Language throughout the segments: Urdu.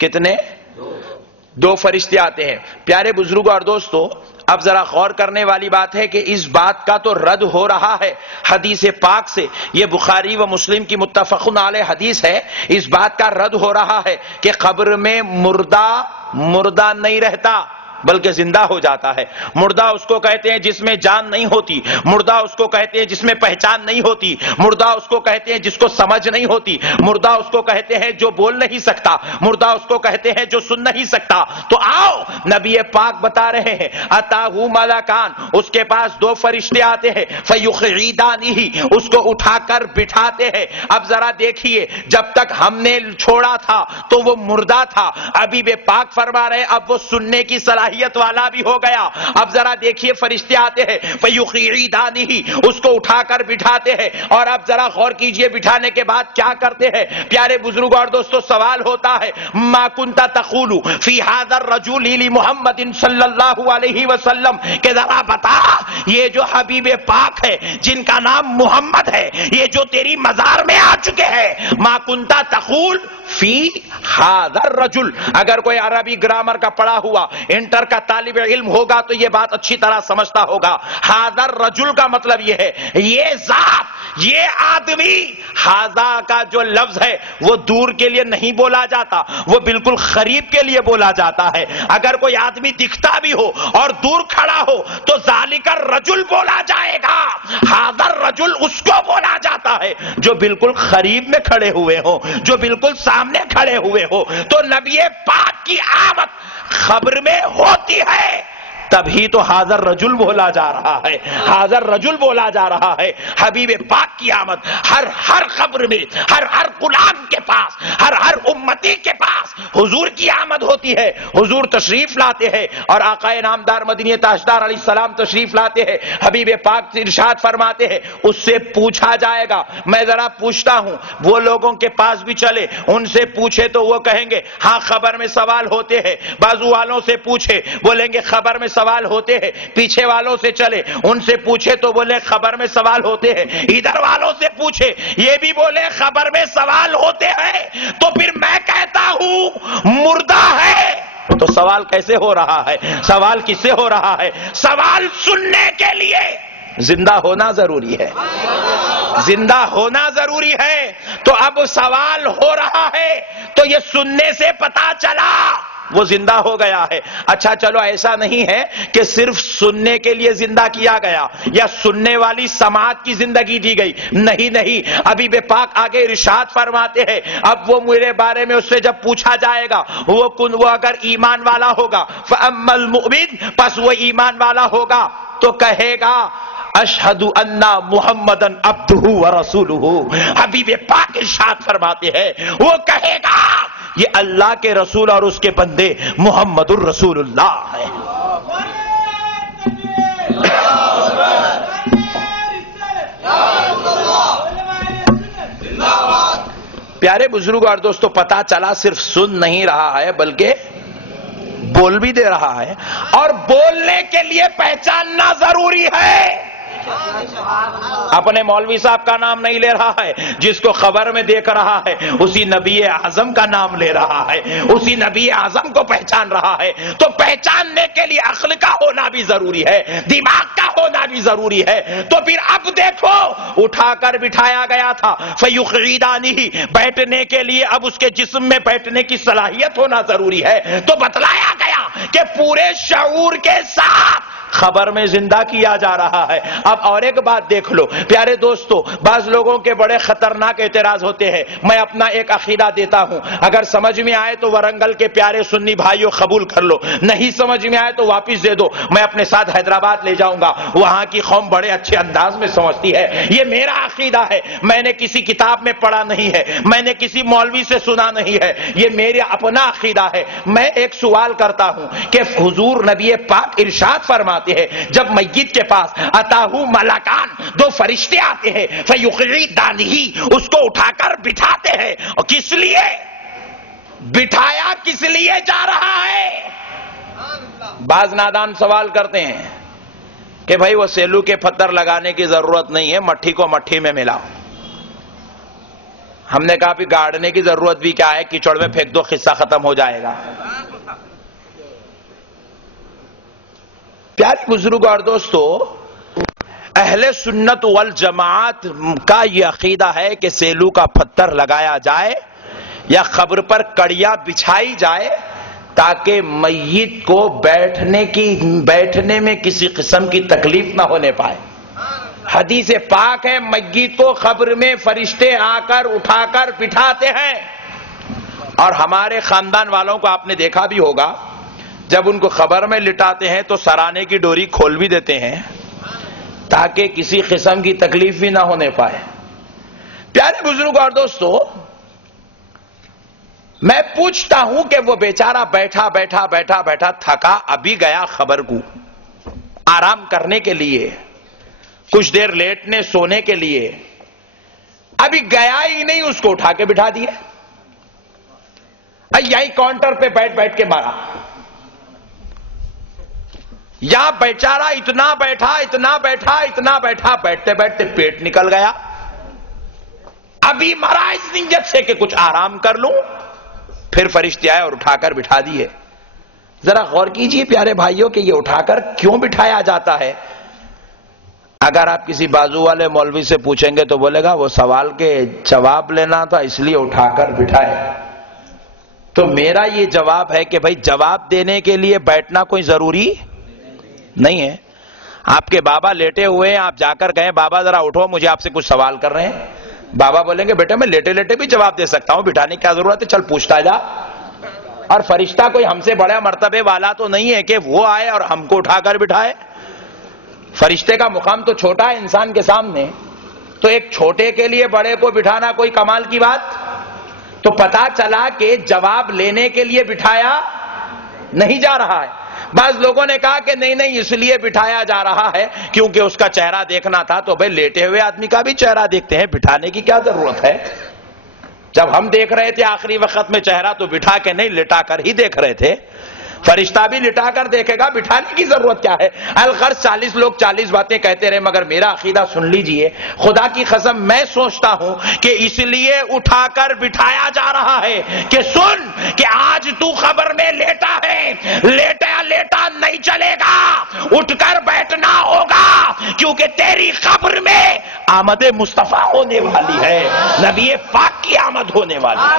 کتنے؟ دو فرشتے آتے ہیں۔ پیارے بزرگوں اور دوستو، اب ذرا غور کرنے والی بات ہے کہ اس بات کا تو رد ہو رہا ہے حدیث پاک سے، یہ بخاری و مسلم کی متفق علیہ حدیث ہے، اس بات کا رد ہو رہا ہے کہ قبر میں مردہ نہیں رہتا بلکہ زندہ ہو جاتا ہے۔ مردہ اس کو کہتے ہیں جس میں جان نہیں ہوتی، مردہ اس کو کہتے ہیں جس میں پہچان نہیں ہوتی، مردہ اس کو کہتے ہیں جس کو سمجھ نہیں ہوتی، مردہ اس کو کہتے ہیں جو بول نہیں سکتا، مردہ اس کو کہتے ہیں جو سن نہیں سکتا۔ تو آؤ نبی پاک بتا رہے ہیں اتاہ ملکان، اس کے پاس دو فرشتے آتے ہیں، فیقعدانہ، اس کو اٹھا کر بٹھاتے ہیں۔ اب ذرا دیکھیے، جب تک ہم نے چھوڑا تھا تو وہ مردہ تھا، ابھی بے پاک فرما رہے اب وہ سننے کی صلاحیت والا بھی ہو گیا۔ اب ذرا دیکھیے فرشتے آتے ہیں، فیقعدانہ، اس کو اٹھا کر بٹھاتے ہیں، اور اب ذرا غور کیجئے بٹھانے کے بعد کیا کرتے ہیں۔ پیارے بزرگوں اور دوستو، سوال ہوتا ہے ما کنت تقول فی ھذا الرجل لمحمد صلی اللہ علیہ وسلم، کہ ذرا بتا یہ جو حبیب پاک ہے جن کا نام محمد ہے، یہ جو تیری مزار میں آ چکے ہیں، ما کنت تقول فی ھذا الرجل، اگر کوئی عربی گرامر کا پڑھا ہوا انٹر کا طالب علم ہوگا تو یہ بات اچھی طرح سمجھتا ہوگا۔ ھذا الرجل کا مطلب یہ ہے یہ ذات، یہ آدمی۔ ھذا کا جو لفظ ہے وہ دور کے لیے نہیں بولا جاتا، وہ بالکل قریب کے لیے بولا جاتا ہے۔ اگر کوئی آدمی دکھتا بھی ہو اور دور کھڑا ہو تو ذالک الرجل بولا جائے گا، ھذا الرجل اس کو بولا جاتا ہے جو بالکل قریب میں کھڑے ہوئے ہو، جو بالکل سامنے کھڑے ہوئے ہو۔ تو نبی پاک کی آمد خبر میں ہوتی ہے تبھی تو حاضر رجل بولا جا رہا ہے، حاضر رجل بولا جا رہا ہے۔ حبیب پاک کی آمد ہر خبر میں، ہر غلام کے پاس، ہر امتی کے پاس حضور کی آمد ہوتی ہے۔ حضور تشریف لاتے ہیں اور آقا نامدار مدنی تاجدار علیہ السلام تشریف لاتے ہیں، حبیب پاک سے ارشاد فرماتے ہیں اس سے پوچھا جائے گا۔ میں ذرا پوچھتا ہوں، وہ لوگوں کے پاس بھی چلے ان سے پوچھے تو وہ کہیں گے ہاں خبر میں سوال ہوتے ہیں، بازو والوں سے پوچھے بولیں گے خبر میں سوال ہوتے ہیں، پیچھے والوں سے چلے ان سے پوچھے تو بولے خبر میں سوال ہوتے ہیں، ادھر والوں سے پوچھے یہ بھی بولے خبر میں سوال ہوتے ہیں۔ تو پھر میں کہتا ہوں مردہ ہے تو سوال کیسے ہو رہا ہے؟ سوال کس سے ہو رہا ہے؟ سوال سننے کے لیے زندہ ہونا ضروری ہے، زندہ ہونا ضروری ہے۔ تو اب سوال ہو رہا ہے تو یہ سننے سے پتا چلا وہ زندہ ہو گیا ہے۔ اچھا چلو ایسا نہیں ہے کہ صرف سننے کے لیے زندہ کیا گیا یا سننے والی سماعت کی زندگی دی گئی، نہیں، ابھی بے پاک آگے ارشاد فرماتے ہیں اب وہ میرے بارے میں اس سے جب پوچھا جائے گا وہ اگر ایمان والا ہوگا فَأَمَّا الْمُؤْمِنُ، پس وہ ایمان والا ہوگا تو کہے گا اشہد ان محمدن عبدہ ورسولہ۔ حبیب پاک ارشاد فرماتے ہیں وہ کہے گا یہ اللہ کے رسول اور اس کے بندے محمد الرسول اللہ ہے۔ پیارے بزرگ اور دوستو، پتا چلا صرف سن نہیں رہا ہے بلکہ بول بھی دے رہا ہے، اور بولنے کے لیے پہچاننا ضروری ہے۔ اپنے مولوی صاحب کا نام نہیں لے رہا ہے، جس کو خبر میں دیکھ رہا ہے اسی نبی اعظم کا نام لے رہا ہے، اسی نبی اعظم کو پہچان رہا ہے۔ تو پہچاننے کے لیے عقل کا ہونا بھی ضروری ہے، دماغ کا ہونا بھی ضروری ہے۔ تو پھر اب دیکھو اٹھا کر بٹھایا گیا تھا، فیقعدانہ، بیٹھنے کے لیے اب اس کے جسم میں بیٹھنے کی صلاحیت ہونا ضروری ہے۔ تو بتلایا گیا کہ پورے شعور کے ساتھ خبر میں زندہ کیا جا رہا ہے۔ اب اور ایک بات دیکھ لو پیارے دوستو، بعض لوگوں کے بڑے خطرناک اعتراض ہوتے ہیں۔ میں اپنا ایک عقیدہ دیتا ہوں، اگر سمجھ میں آئے تو ورنگل کے پیارے سنی بھائیوں قبول کر لو، نہیں سمجھ میں آئے تو واپس دے دو، میں اپنے ساتھ حیدرآباد لے جاؤں گا، وہاں کی قوم بڑے اچھے انداز میں سمجھتی ہے۔ یہ میرا عقیدہ ہے، میں نے کسی کتاب میں پڑھا نہیں ہے، میں نے کسی مولوی سے سنا نہیں ہے، یہ میرا اپنا عقیدہ ہے۔ میں ایک سوال کرتا ہوں کہ حضور نبی پاک ارشاد فرماتے ہیں جب میت کے پاس اتاہ ملکان، دو فرشتے آتے ہیں، فیقعدانہ، اس کو اٹھا کر بٹھاتے ہیں، اور کس لیے بٹھایا، کس لیے جا رہا ہے؟ بعض نادان سوال کرتے ہیں کہ بھائی وہ سیلو کے پتھر لگانے کی ضرورت نہیں ہے، مٹھی کو مٹھی میں ملاؤ۔ ہم نے کہا بھی گاڑنے کی ضرورت بھی کیا ہے، کیچڑ میں پھینک دو، قصہ ختم ہو جائے گا۔ پیارے بزرگ اور دوستو، اہل سنت والجماعت کا یہ عقیدہ ہے کہ سیلو کا پتھر لگایا جائے یا قبر پر کڑیاں بچھائی جائے تاکہ میت کو بیٹھنے میں کسی قسم کی تکلیف نہ ہونے پائے۔ حدیث پاک ہے، میت کو قبر میں فرشتے آ کر اٹھا کر بٹھاتے ہیں، اور ہمارے خاندان والوں کو آپ نے دیکھا بھی ہوگا، جب ان کو قبر میں لٹاتے ہیں تو سرانے کی ڈوری کھول بھی دیتے ہیں تاکہ کسی قسم کی تکلیف بھی نہ ہونے پائے۔ پیارے بزرگ اور دوستو، میں پوچھتا ہوں کہ وہ بیچارہ بیٹھا تھکا، ابھی گیا قبر کو آرام کرنے کے لیے، کچھ دیر لیٹنے سونے کے لیے، ابھی گیا ہی نہیں، اس کو اٹھا کے بٹھا دیے، یہی کاؤنٹر پہ بیٹھ کے مارا، یا بیچارہ اتنا بیٹھا، بیٹھتے بیٹھتے پیٹ نکل گیا، ابھی مرا اس نیت سے کہ کچھ آرام کر لوں، پھر فرشتے آئے اور اٹھا کر بٹھا دیے۔ ذرا غور کیجئے پیارے بھائیوں کہ یہ اٹھا کر کیوں بٹھایا جاتا ہے؟ اگر آپ کسی بازو والے مولوی سے پوچھیں گے تو بولے گا وہ سوال کے جواب لینا تھا اس لیے اٹھا کر بٹھائے۔ تو میرا یہ جواب ہے کہ بھائی جواب دینے کے لیے بیٹھنا کوئی ضروری نہیں ہے۔ آپ کے بابا لیٹے ہوئے ہیں، آپ جا کر گئے، بابا ذرا اٹھو مجھے آپ سے کچھ سوال کر رہے ہیں، بابا بولیں گے بیٹے میں لیٹے لیٹے بھی جواب دے سکتا ہوں، بٹھانے کی کیا ضرورت ہے، چل پوچھتا جا۔ اور فرشتہ کوئی ہم سے بڑے مرتبے والا تو نہیں ہے کہ وہ آئے اور ہم کو اٹھا کر بٹھائے۔ فرشتے کا مقام تو چھوٹا ہے انسان کے سامنے، تو ایک چھوٹے کے لیے بڑے کو بٹھانا کوئی کمال کی بات؟ تو پتا چلا کہ جواب لینے کے لیے بٹھایا نہیں جا رہا ہے۔ بعض لوگوں نے کہا کہ نہیں اس لیے بٹھایا جا رہا ہے کیونکہ اس کا چہرہ دیکھنا تھا، تو بھائی لیٹے ہوئے آدمی کا بھی چہرہ دیکھتے ہیں، بٹھانے کی کیا ضرورت ہے؟ جب ہم دیکھ رہے تھے آخری وقت میں چہرہ تو بٹھا کے نہیں، لٹا کر ہی دیکھ رہے تھے۔ فرشتہ بھی لٹا کر دیکھے گا، بٹھانے کی ضرورت کیا ہے؟ الغرض 40 لوگ 40 باتیں کہتے رہے، مگر میرا عقیدہ سن لیجئے، خدا کی قسم میں سوچتا ہوں کہ اس لیے اٹھا کر بٹھایا جا رہا ہے کہ سن کہ آج تو قبر میں لیٹا ہے، لیٹا نہیں چلے گا، اٹھ کر بیٹھنا ہوگا، کیونکہ تیری قبر میں آمد مصطفیٰ ہونے والی ہے، نبی پاک کی آمد ہونے والی ہے۔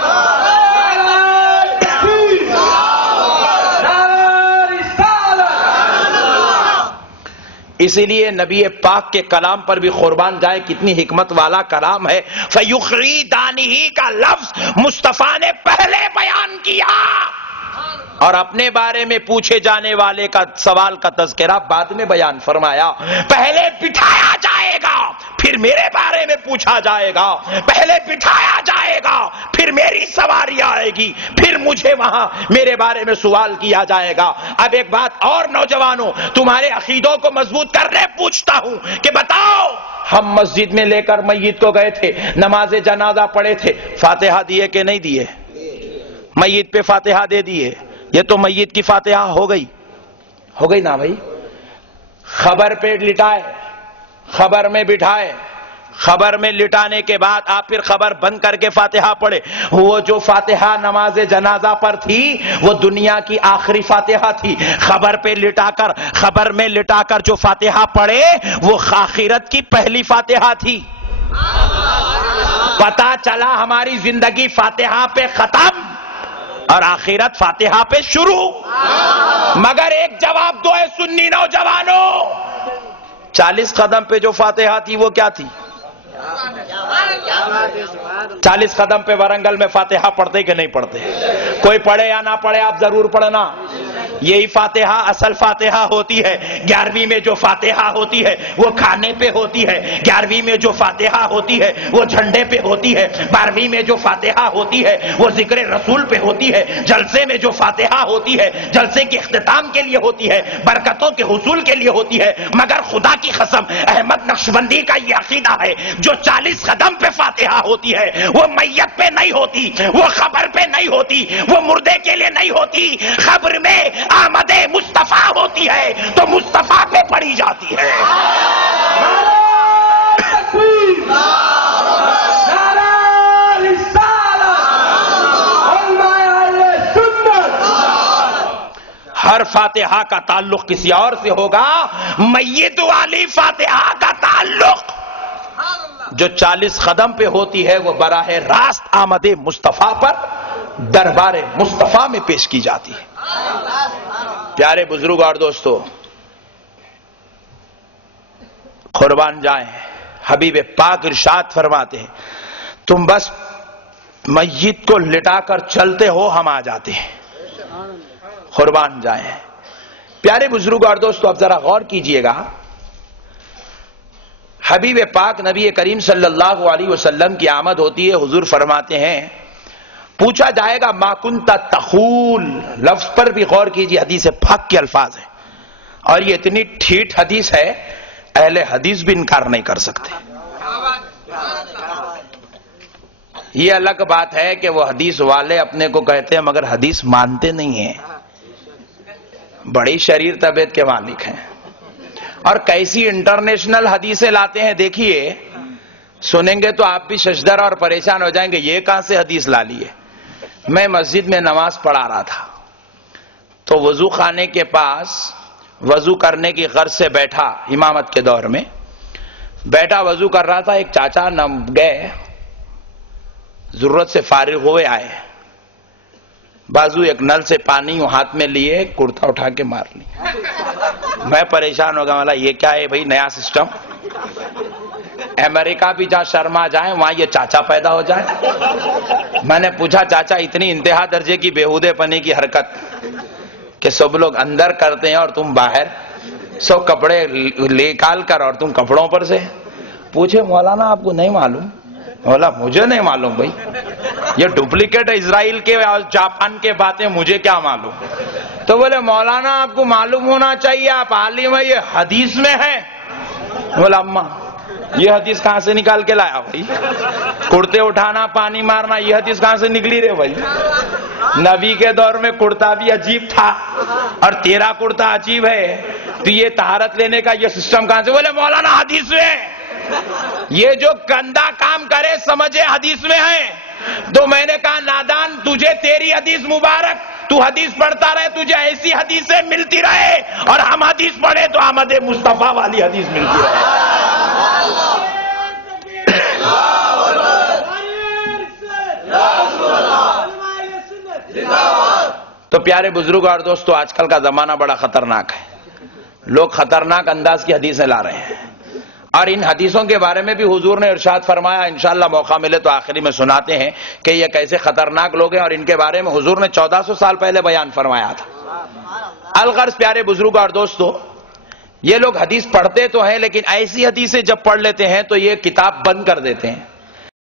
اسی لیے نبی پاک کے کلام پر بھی قربان جائے، کتنی حکمت والا کلام ہے۔ فَيُخْرِي دَانِهِ کا لفظ مصطفیٰ نے پہلے بیان کیا اور اپنے بارے میں پوچھے جانے والے کا سوال کا تذکرہ بعد میں بیان فرمایا۔ پہلے بٹھایا جائے گا پھر میرے بارے میں پوچھا جائے گا، پہلے بٹھایا جائے گا پھر میری سواری آئے گی، پھر مجھے وہاں میرے بارے میں سوال کیا جائے گا۔ اب ایک بات اور نوجوانوں، تمہارے عقیدوں کو مضبوط کرنے پوچھتا ہوں کہ بتاؤ، ہم مسجد میں لے کر میت کو گئے تھے، نماز جنازہ پڑھے تھے، فاتحہ دیے کہ نہیں دیے؟ میت پہ فاتحہ دے دیے، یہ تو میت کی فاتحہ ہو گئی نا بھائی۔ خبر پہ لٹائے، خبر میں بٹھائے، خبر میں لٹانے کے بعد آپ پھر خبر بند کر کے فاتحہ پڑھے، وہ جو فاتحہ نماز جنازہ پر تھی وہ دنیا کی آخری فاتحہ تھی، خبر پہ لٹا کر، خبر میں لٹا کر جو فاتحہ پڑھے وہ آخرت کی پہلی فاتحہ تھی۔ پتا چلا ہماری زندگی فاتحہ پہ ختم اور آخرت فاتحہ پہ شروع۔ مگر ایک جواب دو اے سنی نوجوانوں، 40 قدم پہ جو فاتحہ تھی وہ کیا تھی؟ 40 قدم پہ ورنگل میں فاتحہ پڑھتے کہ نہیں پڑھتے؟ کوئی پڑھے یا نہ پڑھے آپ ضرور پڑھنا، یہی فاتحہ اصل فاتحہ ہوتی ہے۔ 11ویں میں جو فاتحہ ہوتی ہے وہ کھانے پہ ہوتی ہے، 11ویں میں جو فاتحہ ہوتی ہے وہ جھنڈے پہ ہوتی ہے، 12ویں میں جو فاتحہ ہوتی ہے وہ ذکر رسول پہ ہوتی ہے، جلسے میں جو فاتحہ ہوتی ہے جلسے کے اختتام کے لیے ہوتی ہے، برکتوں کے حصول کے لیے ہوتی ہے۔ مگر خدا کی قسم احمد نقشبندی کا یہ عقیدہ ہے، جو 40 قدم پہ فاتحہ ہوتی ہے وہ میت پہ نہیں ہوتی، وہ قبر پہ نہیں ہوتی، وہ مردے کے لیے نہیں ہوتی، قبر میں آمد مصطفیٰ ہوتی ہے تو مصطفیٰ پہ پڑھی جاتی ہے۔ ہر فاتحہ کا تعلق کسی اور سے ہوگا، میت والی فاتحہ کا تعلق جو 40 قدم پہ ہوتی ہے وہ براہ راست آمد مصطفیٰ پر دربار مصطفیٰ میں پیش کی جاتی ہے۔ پیارے بزرگ اور دوستو، قربان جائیں، حبیب پاک ارشاد فرماتے ہیں تم بس میت کو لٹا کر چلتے ہو، ہم آ جاتے ہیں۔ قربان جائیں پیارے بزرگ اور دوستو، اب ذرا غور کیجئے گا، حبیب پاک نبی کریم صلی اللہ علیہ وسلم کی آمد ہوتی ہے، حضور فرماتے ہیں پوچھا جائے گا ما کنت تقول، لفظ پر بھی غور کیجئے، حدیث پاک کے الفاظ ہیں اور یہ اتنی ٹھیٹ حدیث ہے اہل حدیث بھی انکار نہیں کر سکتے۔ یہ الگ بات ہے کہ وہ حدیث والے اپنے کو کہتے ہیں مگر حدیث مانتے نہیں ہیں، بڑی شریر طبیعت کے مالک ہیں اور کیسی انٹرنیشنل حدیثیں لاتے ہیں، دیکھیے سنیں گے تو آپ بھی ششدر اور پریشان ہو جائیں گے، یہ کہاں سے حدیث لا لی ہے۔ میں مسجد میں نماز پڑھا رہا تھا تو وضو خانے کے پاس وضو کرنے کی غرض سے بیٹھا، امامت کے دور میں بیٹھا وضو کر رہا تھا، ایک چاچا گئے، ضرورت سے فارغ ہوئے آئے، بازو ایک نل سے پانی ہاتھ میں لیے، کرتا اٹھا کے مار لی۔ میں پریشان ہو گیا، مالا یہ کیا ہے بھائی، نیا سسٹم، امریکہ بھی جہاں شرما جائیں وہاں یہ چاچا پیدا ہو جائے۔ میں نے پوچھا چاچا اتنی انتہا درجے کی بےہودے پنے کی حرکت کہ سب لوگ اندر کرتے ہیں اور تم باہر، سب کپڑے نکال کر اور تم کپڑوں پر سے، پوچھے مولانا آپ کو نہیں معلوم؟ مولا مجھے نہیں معلوم بھائی، یہ ڈپلیکیٹ ہے اسرائیل کے اور جاپان کے باتیں، مجھے کیا معلوم؟ تو بولے مولانا آپ کو معلوم ہونا چاہیے، آپ عالم ہے، یہ حدیث میں ہے۔ بولا اماں یہ حدیث کہاں سے نکال کے لایا بھائی؟ کرتے اٹھانا پانی مارنا یہ حدیث کہاں سے نکلی رے بھائی؟ نبی کے دور میں کرتا بھی عجیب تھا اور تیرا کرتا عجیب ہے، تو یہ طہارت لینے کا یہ سسٹم کہاں سے؟ بولے مولانا حدیث میں، یہ جو گندا کام کرے سمجھے حدیث میں ہے۔ تو میں نے کہا نادان، تجھے تیری حدیث مبارک، تو حدیث پڑھتا رہے، تجھے ایسی حدیثیں ملتی رہے اور ہم حدیث پڑھے تو احمد مصطفیٰ والی حدیث ملتی رہے۔ تو پیارے بزرگ اور دوستو، آج کل کا زمانہ بڑا خطرناک ہے، لوگ خطرناک انداز کی حدیثیں لا رہے ہیں اور ان حدیثوں کے بارے میں بھی حضور نے ارشاد فرمایا، انشاءاللہ موقع ملے تو آخری میں سناتے ہیں کہ یہ کیسے خطرناک لوگ ہیں اور ان کے بارے میں حضور نے 1400 سال پہلے بیان فرمایا تھا۔ الغرض پیارے بزرگ اور دوستو، یہ لوگ حدیث پڑھتے تو ہیں لیکن ایسی حدیثیں جب پڑھ لیتے ہیں تو یہ کتاب بند کر دیتے ہیں۔